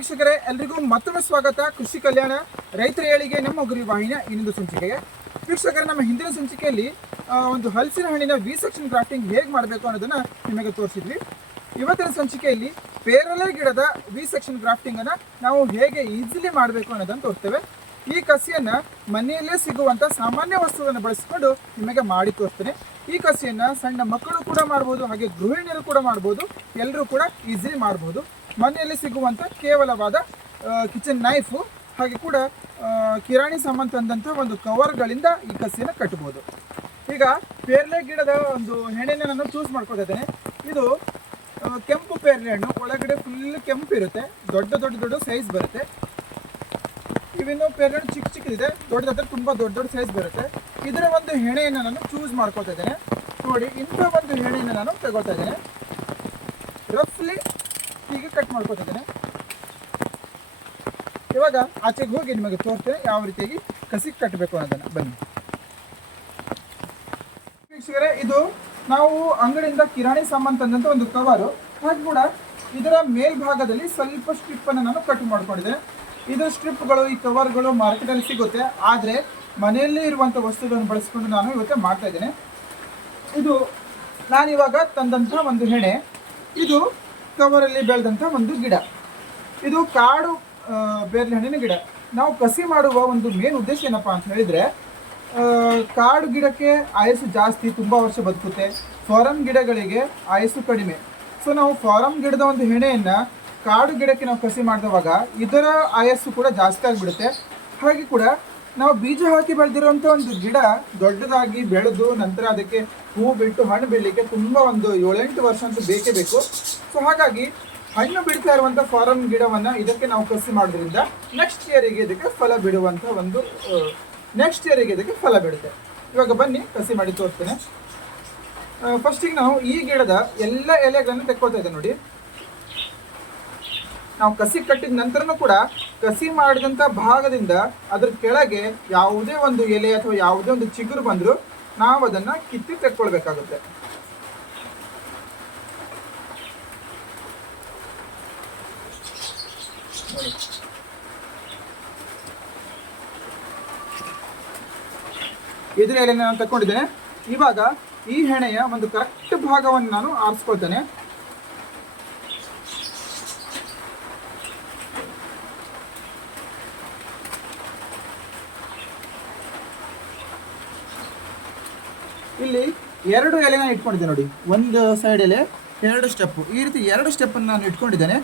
ವೀಕ್ಷಕರೇ, ಎಲ್ರಿಗೂ ಮತ್ತೊಮ್ಮೆ ಸ್ವಾಗತ. ಕೃಷಿ ಕಲ್ಯಾಣ ರೈತರ ಏಳಿಗೆ ನಮ್ಮ ಗುರಿ ವಾಹಿನಿಯ ಇನ್ನೊಂದು ಸಂಚಿಕೆಗೆ. ವೀಕ್ಷಕರೇ, ನಮ್ಮ ಹಿಂದಿನ ಸಂಚಿಕೆಯಲ್ಲಿ ಒಂದು ಹಲಸಿನ ಹಣ್ಣಿನ ವಿ ಸೆಕ್ಷನ್ ಗ್ರಾಫ್ಟಿಂಗ್ ಹೇಗೆ ಮಾಡಬೇಕು ಅನ್ನೋದನ್ನು ನಿಮಗೆ ತೋರಿಸಿದ್ವಿ. ಇವತ್ತಿನ ಸಂಚಿಕೆಯಲ್ಲಿ ಪೇರಲೆ ಗಿಡದ ವಿ ಸೆಕ್ಷನ್ ಗ್ರಾಫ್ಟಿಂಗನ್ನು ನಾವು ಹೇಗೆ ಈಸಿಲಿ ಮಾಡಬೇಕು ಅನ್ನೋದನ್ನು ತೋರಿಸ್ತೇವೆ. ಈ ಕಸಿಯನ್ನು ಮನೆಯಲ್ಲೇ ಸಿಗುವಂಥ ಸಾಮಾನ್ಯ ವಸ್ತುಗಳನ್ನು ಬಳಸಿಕೊಂಡು ನಿಮಗೆ ಮಾಡಿ ತೋರಿಸ್ತೇನೆ. ಈ ಕಸಿಯನ್ನು ಸಣ್ಣ ಮಕ್ಕಳು ಕೂಡ ಮಾಡ್ಬೋದು, ಹಾಗೆ ಗೃಹಿಣಿಯರು ಕೂಡ ಮಾಡ್ಬೋದು, ಎಲ್ಲರೂ ಕೂಡ ಈಸಿಲಿ ಮಾಡ್ಬೋದು. ಮನೆಯಲ್ಲಿ ಸಿಗುವಂಥ ಕೇವಲವಾದ ಕಿಚನ್ ನೈಫು ಹಾಗೆ ಕೂಡ ಕಿರಾಣಿ ಸಾಮಾನು ತಂದಂಥ ಒಂದು ಕವರ್ಗಳಿಂದ ಈ ಕಸಿಯನ್ನು ಕಟ್ಬೋದು. ಈಗ ಪೇರಲೆ ಗಿಡದ ಒಂದು ಹೆಣ್ಣೆನ ನಾನು ಚೂಸ್ ಮಾಡ್ಕೊತಾ ಇದ್ದೇನೆ. ಇದು ಕೆಂಪು ಪೇರಲೆ ಹಣ್ಣು, ಒಳಗಡೆ ಫುಲ್ ಕೆಂಪು ಇರುತ್ತೆ, ದೊಡ್ಡ ಸೈಜ್ ಬರುತ್ತೆ. ಇವಿನ್ನು ಪೇರಲೆ ಹಣ್ಣು ಚಿಕ್ಕದಿದೆ, ದೊಡ್ಡದಾದ್ರೆ ತುಂಬ ದೊಡ್ಡ ಸೈಜ್ ಬರುತ್ತೆ. ಇದರ ಒಂದು ಹೆಣೆಯನ್ನು ನಾನು ಚೂಸ್ ಮಾಡ್ಕೊತಾ ಇದ್ದೇನೆ. ನೋಡಿ, ಇಂಥ ಒಂದು ಹೆಣೆಯನ್ನು ನಾನು ತಗೋತಾ ಇದ್ದೇನೆ. ರಫ್ಲಿ ಹೀಗೆ ಕಟ್ ಮಾಡ್ಕೊತಾ ಇದ್ದೇನೆ. ಇವಾಗ ಆಚೆಗೆ ಹೋಗಿ ನಿಮಗೆ ತೋರಿಸ್ತೇನೆ ಯಾವ ರೀತಿಯಾಗಿ ಕಸಿ ಕಟ್ಟಬೇಕು ಅನ್ನೋದನ್ನು. ಬನ್ನಿ ವೀಕ್ಷಕರೇ, ಇದು ನಾವು ಅಂಗಡಿಯಿಂದ ಕಿರಾಣಿ ಸಾಮಾನು ತಂದಂಥ ಒಂದು ಕವರು. ಹಾಗೆ ಕೂಡ ಇದರ ಮೇಲ್ಭಾಗದಲ್ಲಿ ಸ್ವಲ್ಪ ಸ್ಟ್ರಿಪ್ಪನ್ನು ನಾನು ಕಟ್ ಮಾಡ್ಕೊಂಡಿದ್ದೆ. ಇದು ಸ್ಟ್ರಿಪ್ಗಳು, ಈ ಕವರ್ಗಳು ಮಾರ್ಕೆಟಲ್ಲಿ ಸಿಗುತ್ತೆ, ಆದರೆ ಮನೆಯಲ್ಲೇ ಇರುವಂಥ ವಸ್ತುಗಳನ್ನು ಬಳಸಿಕೊಂಡು ನಾನು ಇವತ್ತು ಮಾಡ್ತಾ ಇದ್ದೇನೆ. ಇದು ನಾನಿವಾಗ ತಂದಂಥ ಒಂದು ಹೆಣೆ, ಇದು ಕವರಲ್ಲಿ ಬೆಳೆದಂಥ ಒಂದು ಗಿಡ. ಇದು ಕಾಡು ಪೇರಲೆ ಹಣ್ಣಿನ ಗಿಡ. ನಾವು ಕಸಿ ಮಾಡುವ ಒಂದು ಮೇನ್ ಉದ್ದೇಶ ಏನಪ್ಪ ಅಂತ ಹೇಳಿದರೆ, ಕಾಡು ಗಿಡಕ್ಕೆ ಆಯಸ್ಸು ಜಾಸ್ತಿ, ತುಂಬ ವರ್ಷ ಬದುಕುತ್ತೆ. ಫಾರಮ್ ಗಿಡಗಳಿಗೆ ಆಯಸ್ಸು ಕಡಿಮೆ. ಸೊ ನಾವು ಫಾರಮ್ ಗಿಡದ ಒಂದು ಹೆಣೆಯನ್ನು ಕಾಡು ಗಿಡಕ್ಕೆ ನಾವು ಕಸಿ ಮಾಡಿದವಾಗ ಇದರ ಆಯಸ್ಸು ಕೂಡ ಜಾಸ್ತಿ ಆಗಿಬಿಡುತ್ತೆ. ಹಾಗೆ ಕೂಡ ನಾವು ಬೀಜ ಹಾಕಿ ಬೆಳೆದಿರುವಂಥ ಒಂದು ಗಿಡ ದೊಡ್ಡದಾಗಿ ಬೆಳೆದು ನಂತರ ಅದಕ್ಕೆ ಹೂವು ಬಿಟ್ಟು ಹಣ್ಣು ಬಿಡಲಿಕ್ಕೆ ತುಂಬ ಒಂದು 7-8 ವರ್ಷ ಅಂತೂ ಬೇಕೇ ಬೇಕು. ಸೊ ಹಾಗಾಗಿ ಹಣ್ಣು ಬಿಡ್ತಾ ಇರುವಂಥ ಫಾರಮ್ ಗಿಡವನ್ನು ಇದಕ್ಕೆ ನಾವು ಕಸಿ ಮಾಡೋದ್ರಿಂದ ನೆಕ್ಸ್ಟ್ ಇಯರಿಗೆ ಇದಕ್ಕೆ ಫಲ ಫಲ ಬಿಡುತ್ತೆ. ಇವಾಗ ಬನ್ನಿ ಕಸಿ ಮಾಡಿ ತೋರಿಸ್ತೇನೆ. ಫಸ್ಟಿಗೆ ನಾವು ಈ ಗಿಡದ ಎಲ್ಲ ಎಲೆಗಳನ್ನು ತೆಕ್ಕೊಳ್ತಾ ಇದ್ದೇವೆ. ನೋಡಿ, ನಾವು ಕಸಿ ಕಟ್ಟಿದ ನಂತರನೂ ಕೂಡ ಕಸಿ ಮಾಡಿದಂಥ ಭಾಗದಿಂದ ಅದ್ರ ಕೆಳಗೆ ಯಾವುದೇ ಒಂದು ಎಲೆ ಅಥವಾ ಯಾವುದೇ ಒಂದು ಚಿಗುರು ಬಂದರೂ ನಾವು ಅದನ್ನು ಕಿತ್ತಿ ತೆಕ್ಕೊಳ್ಬೇಕಾಗುತ್ತೆ. ನೋಡಿ, ಇದ್ರ ಎಲೆ ನಾನು ತಗೊಂಡಿದ್ದೇನೆ. ಇವಾಗ ಈ ಹೆಣೆಯ ಒಂದು ಕರೆಕ್ಟ್ ಭಾಗವನ್ನು ನಾನು ಆರಿಸ್ಕೊಳ್ತೇನೆ. ಇಲ್ಲಿ 2 ಎಲೆನ ಇಟ್ಕೊಂಡಿದ್ದೇನೆ. ನೋಡಿ, ಒಂದು ಸೈಡ್ ಎಲೆ, 2 ಸ್ಟೆಪ್ಪು, ಈ ರೀತಿ 2 ಸ್ಟೆಪ್ಪನ್ನು ನಾನು ಇಟ್ಕೊಂಡಿದ್ದೇನೆ.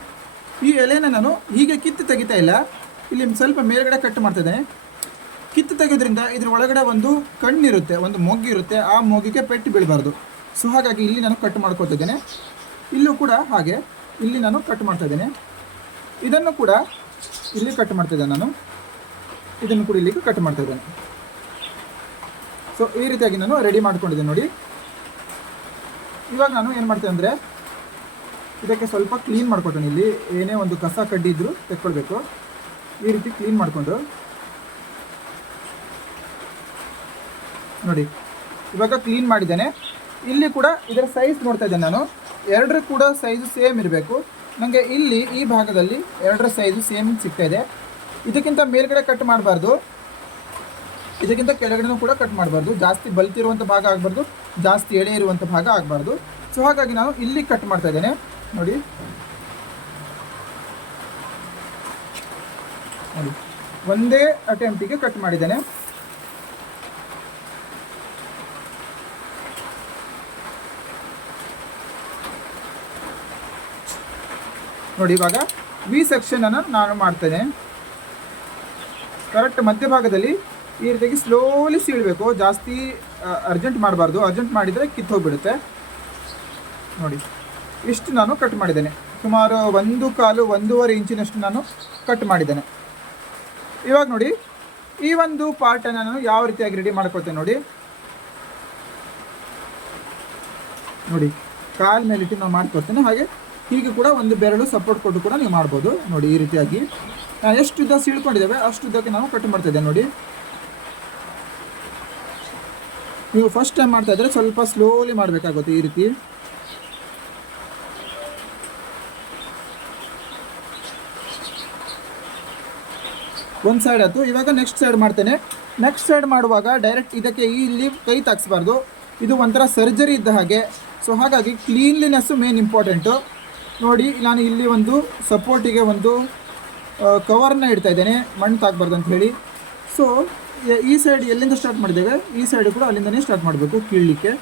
ಈ ಎಲೆನ ನಾನು ಹೀಗೆ ಕಿತ್ತು ತೆಗಿತಾ ಇಲ್ಲ, ಇಲ್ಲಿ ಸ್ವಲ್ಪ ಮೇಲ್ಗಡೆ ಕಟ್ ಮಾಡ್ತಾ ಇದ್ದೇನೆ. ಕಿತ್ತು ತೆಗೆಯೋದ್ರಿಂದ ಇದ್ರ ಒಳಗಡೆ ಒಂದು ಕಣ್ಣಿರುತ್ತೆ, ಒಂದು ಮೊಗ್ಗಿರುತ್ತೆ, ಆ ಮೊಗ್ಗಿಗೆ ಪೆಟ್ಟು ಬೀಳಬಾರ್ದು. ಸೊ ಹಾಗಾಗಿ ಇಲ್ಲಿ ನಾನು ಕಟ್ ಮಾಡ್ಕೊತಿದ್ದೇನೆ. ಇಲ್ಲೂ ಕೂಡ ಹಾಗೆ ಇಲ್ಲಿ ನಾನು ಕಟ್ ಮಾಡ್ತಾ ಇದ್ದೇನೆ. ಇದನ್ನು ಕೂಡ ಇಲ್ಲಿ ಕಟ್ ಮಾಡ್ತಾಯಿದ್ದೇನೆ ನಾನು. ಇದನ್ನು ಕೂಡ ಇಲ್ಲಿಗೆ ಕಟ್ ಮಾಡ್ತಾ ಇದ್ದೇನೆ. ಸೊ ಈ ರೀತಿಯಾಗಿ ನಾನು ರೆಡಿ ಮಾಡ್ಕೊಂಡಿದ್ದೇನೆ. ನೋಡಿ, ಇವಾಗ ನಾನು ಏನು ಮಾಡ್ತೇನೆ ಅಂದರೆ, ಇದಕ್ಕೆ ಸ್ವಲ್ಪ ಕ್ಲೀನ್ ಮಾಡ್ಕೊಳ್ತೇನೆ. ಇಲ್ಲಿ ಏನೇ ಒಂದು ಕಸ ಕಡ್ಡಿ ಇದ್ದರೂ ತೆಕ್ಕೊಳ್ಬೇಕು. ಈ ರೀತಿ ಕ್ಲೀನ್ ಮಾಡಿಕೊಂಡು ನೋಡಿ, ಇವಾಗ ಕ್ಲೀನ್ ಮಾಡಿದ್ದೇನೆ. ಇಲ್ಲಿ ಕೂಡ ಇದರ ಸೈಜ್ ನೋಡ್ತಾ ಇದ್ದೇನೆ ನಾನು. 2 ಕೂಡ ಸೈಜು ಸೇಮ್ ಇರಬೇಕು. ನನಗೆ ಇಲ್ಲಿ ಈ ಭಾಗದಲ್ಲಿ 2 ಸೈಜು ಸೇಮ್ ಸಿಗ್ತಾಯಿದೆ. ಇದಕ್ಕಿಂತ ಮೇಲ್ಗಡೆ ಕಟ್ ಮಾಡಬಾರ್ದು, ಇದಕ್ಕಿಂತ ಕೆಳಗಡೆನೂ ಕೂಡ ಕಟ್ ಮಾಡಬಾರ್ದು. ಜಾಸ್ತಿ ಬಲ್ತಿರುವಂಥ ಭಾಗ ಆಗಬಾರ್ದು, ಜಾಸ್ತಿ ಎಳೆ ಇರುವಂಥ ಭಾಗ ಆಗಬಾರ್ದು. ಸೊ ಹಾಗಾಗಿ ನಾನು ಇಲ್ಲಿ ಕಟ್ ಮಾಡ್ತಾ ಇದ್ದೇನೆ. ನೋಡಿ, ಒಂದೇ ಅಟೆಂಪ್ಟಿಗೆ ಕಟ್ ಮಾಡಿದ್ದೇನೆ. ನೋಡಿ, ಇವಾಗ ವಿ ಸೆಕ್ಷನನ್ನು ನಾನು ಮಾಡ್ತೇನೆ. ಕರೆಕ್ಟ್ ಮಧ್ಯಭಾಗದಲ್ಲಿ ಈ ರೀತಿಯಾಗಿ ಸ್ಲೋಲಿ ಸೀಳಬೇಕು, ಜಾಸ್ತಿ ಅರ್ಜೆಂಟ್ ಮಾಡಬಾರ್ದು. ಅರ್ಜೆಂಟ್ ಮಾಡಿದರೆ ಕಿತ್ತೋಗ್ಬಿಡುತ್ತೆ. ನೋಡಿ, ಇಷ್ಟು ನಾನು ಕಟ್ ಮಾಡಿದ್ದೇನೆ. ಸುಮಾರು 1.25-1.5 ಇಂಚಿನಷ್ಟು ನಾನು ಕಟ್ ಮಾಡಿದ್ದೇನೆ. ಇವಾಗ ನೋಡಿ, ಈ ಒಂದು ಪಾರ್ಟನ್ನು ನಾನು ಯಾವ ರೀತಿಯಾಗಿ ರೆಡಿ ಮಾಡ್ಕೊಳ್ತೇನೆ. ನೋಡಿ, ಕಾಲು ಮೇಲಿಟ್ಟು ನಾನು ಮಾಡ್ಕೊಳ್ತೇನೆ. ಹಾಗೆ ಹೀಗೆ ಕೂಡ ಒಂದು ಬೆರಳು ಸಪೋರ್ಟ್ ಕೊಟ್ಟು ಕೂಡ ನೀವು ಮಾಡ್ಬೋದು. ನೋಡಿ, ಈ ರೀತಿಯಾಗಿ ಎಷ್ಟು ಉದ್ದ ಸೀಳ್ಕೊಂಡಿದ್ದೇವೆ ಅಷ್ಟು ಉದ್ದಕ್ಕೆ ನಾವು ಕಟ್ ಮಾಡ್ತಾ ಇದ್ದೇವೆ. ನೋಡಿ, ನೀವು ಫಸ್ಟ್ ಟೈಮ್ ಮಾಡ್ತಾ ಇದ್ದರೆ ಸ್ವಲ್ಪ ಸ್ಲೋಲಿ ಮಾಡಬೇಕಾಗುತ್ತೆ. ಈ ರೀತಿ ಒಂದು ಸೈಡ್ ಆಯಿತು. ಇವಾಗ ನೆಕ್ಸ್ಟ್ ಸೈಡ್ ಮಾಡ್ತೇನೆ. ನೆಕ್ಸ್ಟ್ ಸೈಡ್ ಮಾಡುವಾಗ ಡೈರೆಕ್ಟ್ ಇದಕ್ಕೆ ಇಲ್ಲಿ ಕೈ ತಾಗಿಸ್ಬಾರ್ದು. ಇದು ಒಂಥರ ಸರ್ಜರಿ ಇದ್ದ ಹಾಗೆ. ಸೊ ಹಾಗಾಗಿ ಕ್ಲೀನ್ಲಿನೆಸ್ಸು ಮೇನ್ ಇಂಪಾರ್ಟೆಂಟು. ನೋಡಿ, ನಾನು ಇಲ್ಲಿ ಒಂದು ಸಪೋರ್ಟಿಗೆ ಒಂದು ಕವರ್ನ ಇಡ್ತಾ ಇದ್ದೇನೆ, ಮಣ್ಣು ತಾಗಬಾರ್ದು ಅಂತ ಹೇಳಿ. ಸೊ ಈ ಸೈಡ್ ಎಲ್ಲಿಂದ ಸ್ಟಾರ್ಟ್ ಮಾಡಿದ್ದೇವೆ, ಈ ಸೈಡ್ ಕೂಡ ಅಲ್ಲಿಂದನೇ ಸ್ಟಾರ್ಟ್ ಮಾಡಬೇಕು ಕೀಳಲಿಕ್ಕೆ.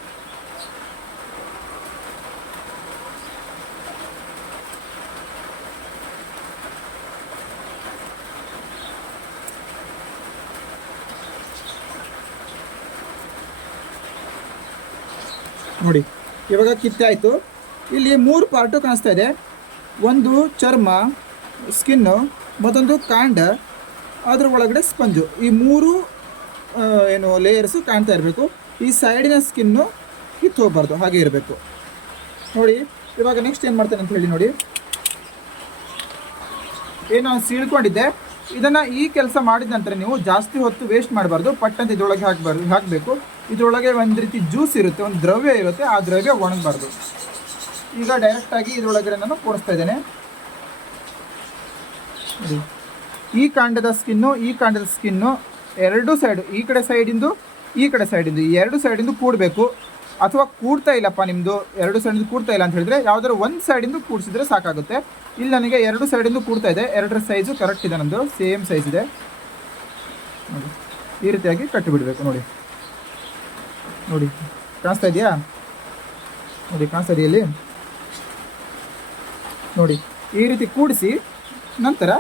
ನೋಡಿ, ಇವಾಗ ಕಿತ್ತೆ ಆಯಿತು. ಇಲ್ಲಿ 3 ಪಾರ್ಟು ಕಾಣಿಸ್ತಾ ಇದೆ. ಒಂದು ಚರ್ಮ, ಸ್ಕಿನ್ನು, ಮತ್ತೊಂದು ಕಾಂಡ, ಅದರ ಒಳಗಡೆ ಸ್ಪಂಜು. ಈ 3 ಏನು ಲೇಯರ್ಸು ಕಾಣ್ತಾ ಇರಬೇಕು. ಈ ಸೈಡಿನ ಸ್ಕಿನ್ನು ಕಿತ್ತು ಹೋಗಬಾರ್ದು, ಹಾಗೆ ಇರಬೇಕು. ನೋಡಿ, ಇವಾಗ ನೆಕ್ಸ್ಟ್ ಏನು ಮಾಡ್ತೇನೆ ಅಂತ ಹೇಳಿ ನೋಡಿ. ಏನು ನಾನು ಸೀಳ್ಕೊಂಡಿದ್ದೆ, ಇದನ್ನು ಈ ಕೆಲಸ ಮಾಡಿದ ನಂತರ ನೀವು ಜಾಸ್ತಿ ಹೊತ್ತು ವೇಸ್ಟ್ ಮಾಡಬಾರ್ದು. ಪಟ್ಟಂತ ಇದರೊಳಗೆ ಹಾಕಬೇಕು. ಇದರೊಳಗೆ ಒಂದು ರೀತಿ ಜ್ಯೂಸ್ ಇರುತ್ತೆ, ಒಂದು ದ್ರವ್ಯ ಇರುತ್ತೆ, ಆ ದ್ರವ್ಯ ಒಣಗಬಾರ್ದು. ಈಗ ಡೈರೆಕ್ಟಾಗಿ ಇದರೊಳಗಡೆ ನಾನು ಕೂರಿಸ್ತಾ ಇದ್ದೇನೆ. ನೋಡಿ, ಈ ಕಾಂಡದ ಸ್ಕಿನ್ನು ಎರಡು ಸೈಡು, ಈ ಕಡೆ ಸೈಡಿಂದು ಈ ಕಡೆ ಸೈಡಿಂದು, ಈ 2 ಸೈಡಿಂದು ಕೂಡಬೇಕು. ಅಥವಾ ಕೂಡ್ತಾ ಇಲ್ಲಪ್ಪ, ನಿಮ್ಮದು 2 ಸೈಡಿಂದು ಕೂಡ್ತಾ ಇಲ್ಲ ಅಂತ ಹೇಳಿದ್ರೆ ಯಾವುದಾದ್ರು ಒಂದು ಸೈಡಿಂದು ಕೂಡಿಸಿದ್ರೆ ಸಾಕಾಗುತ್ತೆ. ಇಲ್ಲಿ ನನಗೆ 2 ಸೈಡಿಂದು ಕೂಡ್ತಾ ಇದೆ. 2ರ ಸೈಜು ಕರೆಕ್ಟ್ ಇದೆ, ನಮ್ಮದು ಸೇಮ್ ಸೈಜ್ ಇದೆ. ನೋಡಿ, ಈ ರೀತಿಯಾಗಿ ಕಟ್ಟಿಬಿಡಬೇಕು. ನೋಡಿ ಕಾಣಿಸ್ತಾ ಇದೆಯಾ? ನೋಡಿ, ಕಾಣಿಸ್ತಾ ಇದೆಯಲ್ಲಿ. ನೋಡಿ, ಈ ರೀತಿ ಕೂಡಿಸಿ ನಂತರ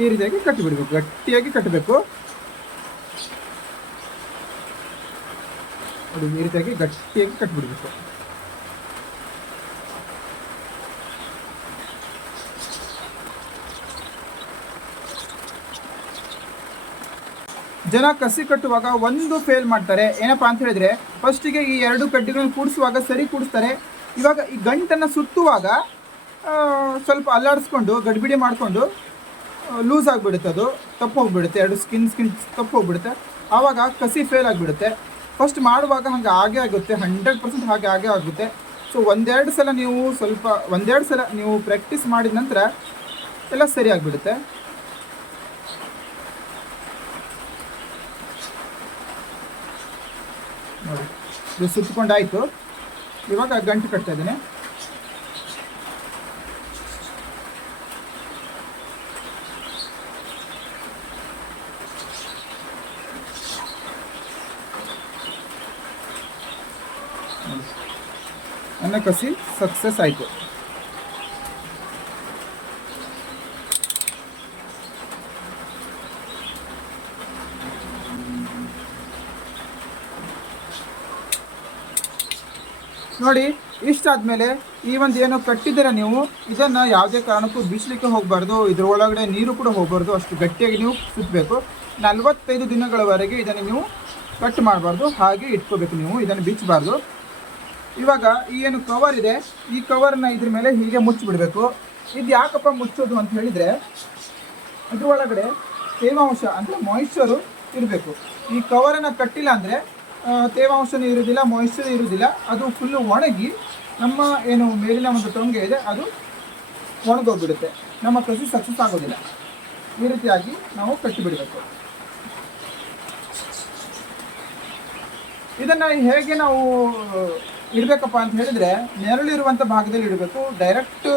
ಈ ರೀತಿಯಾಗಿ ಕಟ್ಟಿಬಿಡಬೇಕು. ಗಟ್ಟಿಯಾಗಿ ಕಟ್ಟಬೇಕು. ನೋಡಿ, ಈ ರೀತಿಯಾಗಿ ಗಟ್ಟಿಯಾಗಿ ಕಟ್ಟಿಬಿಡಬೇಕು. ಜನ ಕಸಿ ಕಟ್ಟುವಾಗ ಒಂದು ಫೇಲ್ ಮಾಡ್ತಾರೆ. ಏನಪ್ಪ ಅಂತ ಹೇಳಿದ್ರೆ, ಫಸ್ಟಿಗೆ ಈ 2 ಕಡ್ಡಿಗಳನ್ನು ಕೂಡಿಸುವಾಗ ಸರಿ ಕೂಡಿಸ್ತಾರೆ. ಇವಾಗ ಈ ಗಂಟನ್ನು ಸುತ್ತುವಾಗ ಸ್ವಲ್ಪ ಅಲ್ಲಾಡಿಸ್ಕೊಂಡು ಗಡಿಬಿಡಿ ಮಾಡಿಕೊಂಡು ಲೂಸ್ ಆಗಿಬಿಡುತ್ತೆ, ಅದು ತಪ್ಪು ಹೋಗಿಬಿಡುತ್ತೆ. 2 ಸ್ಕಿನ್ ತಪ್ಪು ಹೋಗಿಬಿಡುತ್ತೆ. ಆವಾಗ ಕಸಿ ಫೇಲ್ ಆಗಿಬಿಡುತ್ತೆ. ಫಸ್ಟ್ ಮಾಡುವಾಗ ಹಾಗೆ ಆಗುತ್ತೆ, 100% ಹಾಗೆ ಆಗುತ್ತೆ. ಸೊ ಒಂದೆರಡು ಸಲ ನೀವು ಪ್ರಾಕ್ಟೀಸ್ ಮಾಡಿದ ನಂತರ ಎಲ್ಲ ಸರಿ ಆಗಿಬಿಡುತ್ತೆ. ನೋಡಿ, ಇದು ಸುತ್ತಕೊಂಡಾಯಿತು. ಇವಾಗ ಗಂಟು ಕಟ್ತಾ ಇದ್ದೇನೆ. ನನ್ನ ಕಸಿ ಸಕ್ಸಸ್ ಆಯಿತು. ನೋಡಿ, ಇಷ್ಟಾದಮೇಲೆ ಈ ಒಂದು ಏನು ಕಟ್ಟಿದ್ದೀರ ನೀವು, ಇದನ್ನು ಯಾವುದೇ ಕಾರಣಕ್ಕೂ ಬಿಚ್ಚಲಿಕ್ಕೆ ಹೋಗಬಾರ್ದು. ಇದರೊಳಗಡೆ ನೀರು ಕೂಡ ಹೋಗಬಾರ್ದು. ಅಷ್ಟು ಗಟ್ಟಿಯಾಗಿ ನೀವು ಸುತ್ತಬೇಕು. 45 ದಿನಗಳವರೆಗೆ ಇದನ್ನು ನೀವು ಕಟ್ ಮಾಡಬಾರ್ದು, ಹಾಗೆ ಇಟ್ಕೋಬೇಕು. ನೀವು ಇದನ್ನು ಬಿಚ್ಚಬಾರ್ದು. ಇವಾಗ ಈ ಏನು ಕವರ್ ಇದೆ, ಈ ಕವರ್ನ ಇದ್ರ ಮೇಲೆ ಹೀಗೆ ಮುಚ್ಚಿಬಿಡಬೇಕು. ಇದು ಯಾಕಪ್ಪ ಮುಚ್ಚೋದು ಅಂತ ಹೇಳಿದರೆ, ಅದರೊಳಗಡೆ ತೇವಾಂಶ ಅಂದರೆ ಮಾಯಿಶ್ಚರು ಇರಬೇಕು. ಈ ಕವರನ್ನು ಕಟ್ಟಿಲ್ಲ ಅಂದರೆ ತೇವಾಂಶನೂ ಇರೋದಿಲ್ಲ, ಮಾಯಿಶ್ಚರ್ ಇರೋದಿಲ್ಲ. ಅದು ಫುಲ್ಲು ಒಣಗಿ ನಮ್ಮ ಏನು ಮೇಲಿನ ಒಂದು ಟೊಂಗೆ ಇದೆ ಅದು ಒಣಗೋಗ್ಬಿಡುತ್ತೆ. ನಮ್ಮ ಕಸಿ ಸಕ್ಸಸ್ ಆಗೋದಿಲ್ಲ. ಈ ರೀತಿಯಾಗಿ ನಾವು ಕಟ್ಟಿಬಿಡಬೇಕು. ಇದನ್ನು ಹೇಗೆ ನಾವು ಇಡಬೇಕಪ್ಪ ಅಂತ ಹೇಳಿದರೆ, ನೆರಳಿರುವಂಥ ಭಾಗದಲ್ಲಿ ಇಡಬೇಕು. ಡೈರೆಕ್ಟ್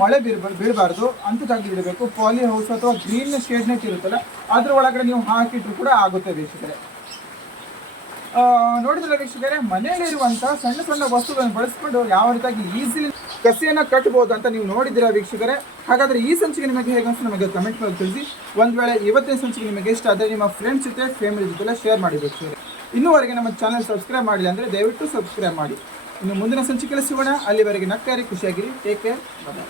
ಮಳೆ ಬೀಳಬಾರ್ದು ಅಂತ ಜಾಗದಲ್ಲಿ ಇಡಬೇಕು. ಪಾಲಿ ಹೌಸ್ ಅಥವಾ ಗ್ರೀನ್ ಶೇಡ್ ನೆಟ್ ಇರುತ್ತಲ್ಲ, ಅದ್ರ ಒಳಗಡೆ ನೀವು ಹಾಕಿಟ್ರು ಕೂಡ ಆಗುತ್ತೆ ವೀಕ್ಷಕರೇ. ನೋಡಿದ್ರೆ ವೀಕ್ಷಕರೇ, ಮನೆಯಲ್ಲಿರುವಂಥ ಸಣ್ಣ ಸಣ್ಣ ವಸ್ತುಗಳನ್ನು ಬಳಸ್ಕೊಂಡು ಯಾವ ರೀತಿಯಾಗಿ ಈಸಿಲಿ ಕಸಿಯನ್ನು ಕಟ್ಬೋದು ಅಂತ ನೀವು ನೋಡಿದ್ದೀರಾ ವೀಕ್ಷಕರೇ. ಹಾಗಾದರೆ ಈ ಸಂಚಿಕೆ ನಿಮಗೆ ಹೇಗೆ ಅನಿಸ್ತು ನಮಗೆ ಕಮೆಂಟ್ ಮಾಡಿ ತಿಳಿಸಿ. ಒಂದು ವೇಳೆ ಇವತ್ತಿನ ಸಂಚಿಕೆ ನಿಮಗೆ ಇಷ್ಟ ಆದರೆ ನಿಮ್ಮ ಫ್ರೆಂಡ್ಸ್ ಜೊತೆ ಫ್ಯಾಮಿಲಿ ಜೊತೆ ಶೇರ್ ಮಾಡಿ ವೀಕ್ಷಕರೇ. ಇನ್ನೂವರೆಗೆ ನಮ್ಮ ಚಾನಲ್ ಸಬ್ಸ್ಕ್ರೈಬ್ ಮಾಡಿಲ್ಲ ಅಂದರೆ ದಯವಿಟ್ಟು ಸಬ್ಸ್ಕ್ರೈಬ್ ಮಾಡಿ. ಇನ್ನು ಮುಂದಿನ ಸಂಚಿಕೆಯಲ್ಲಿ ಸಿಗೋಣ. ಅಲ್ಲಿವರೆಗೆ ನಕ್ಕಾರಿ, ಖುಷಿಯಾಗಿರಿ. ಟೇಕ್ ಕೇರ್, ಬಾಯ್.